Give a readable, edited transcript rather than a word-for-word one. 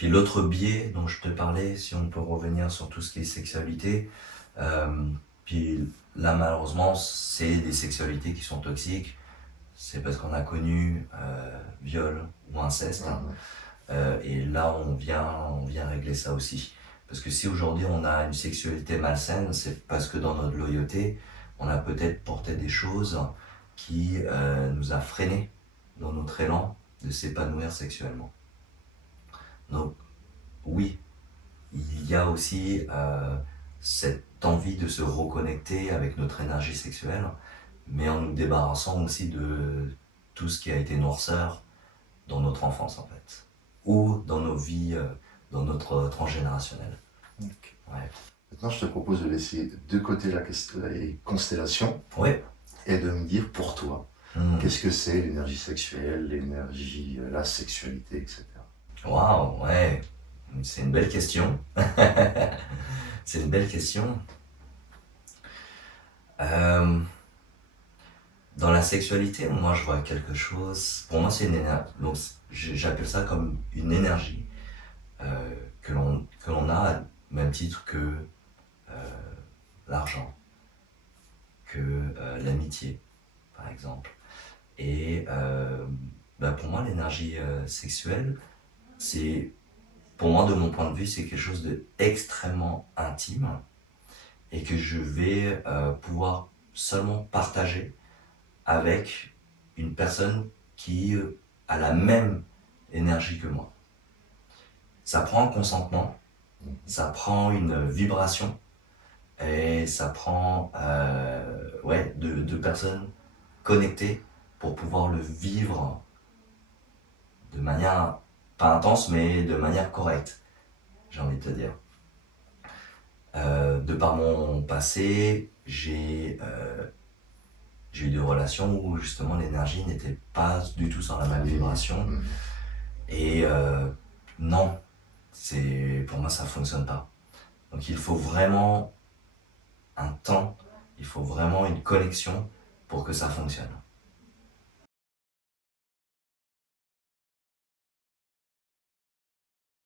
Puis l'autre biais dont je te parlais, si on peut revenir sur tout ce qui est sexualité, puis là malheureusement c'est des sexualités qui sont toxiques, c'est parce qu'on a connu viol ou inceste, et là on vient régler ça aussi. Parce que si aujourd'hui on a une sexualité malsaine, c'est parce que dans notre loyauté, on a peut-être porté des choses qui nous a freinés dans notre élan de s'épanouir sexuellement. Donc oui, il y a aussi cette envie de se reconnecter avec notre énergie sexuelle, mais en nous débarrassant aussi de tout ce qui a été noirceur dans notre enfance en fait, ou dans nos vies, dans notre transgénérationnel. Ok. Ouais. Maintenant, je te propose de laisser de côté les constellations Ouais. et de me dire pour toi, qu'est-ce que c'est l'énergie sexuelle, l'énergie, la sexualité, etc. Waouh, ouais, c'est une belle question. C'est une belle question. Euh, Dans la sexualité, moi je vois quelque chose. Pour moi, c'est une énergie. Donc, j'appelle ça comme une énergie que l'on a, au même titre que l'argent, que l'amitié, par exemple. Et pour moi, l'énergie sexuelle, c'est, pour moi, de mon point de vue, c'est quelque chose d'extrêmement intime et que je vais pouvoir seulement partager avec une personne qui a la même énergie que moi. Ça prend un consentement, ça prend une vibration et ça prend deux personnes connectées pour pouvoir le vivre de manière pas intense mais de manière correcte, j'ai envie de te dire. De par mon passé, j'ai eu des relations où justement l'énergie n'était pas du tout sur la même vibration. Et non, pour moi ça fonctionne pas. Donc il faut vraiment un temps, il faut vraiment une connexion pour que ça fonctionne.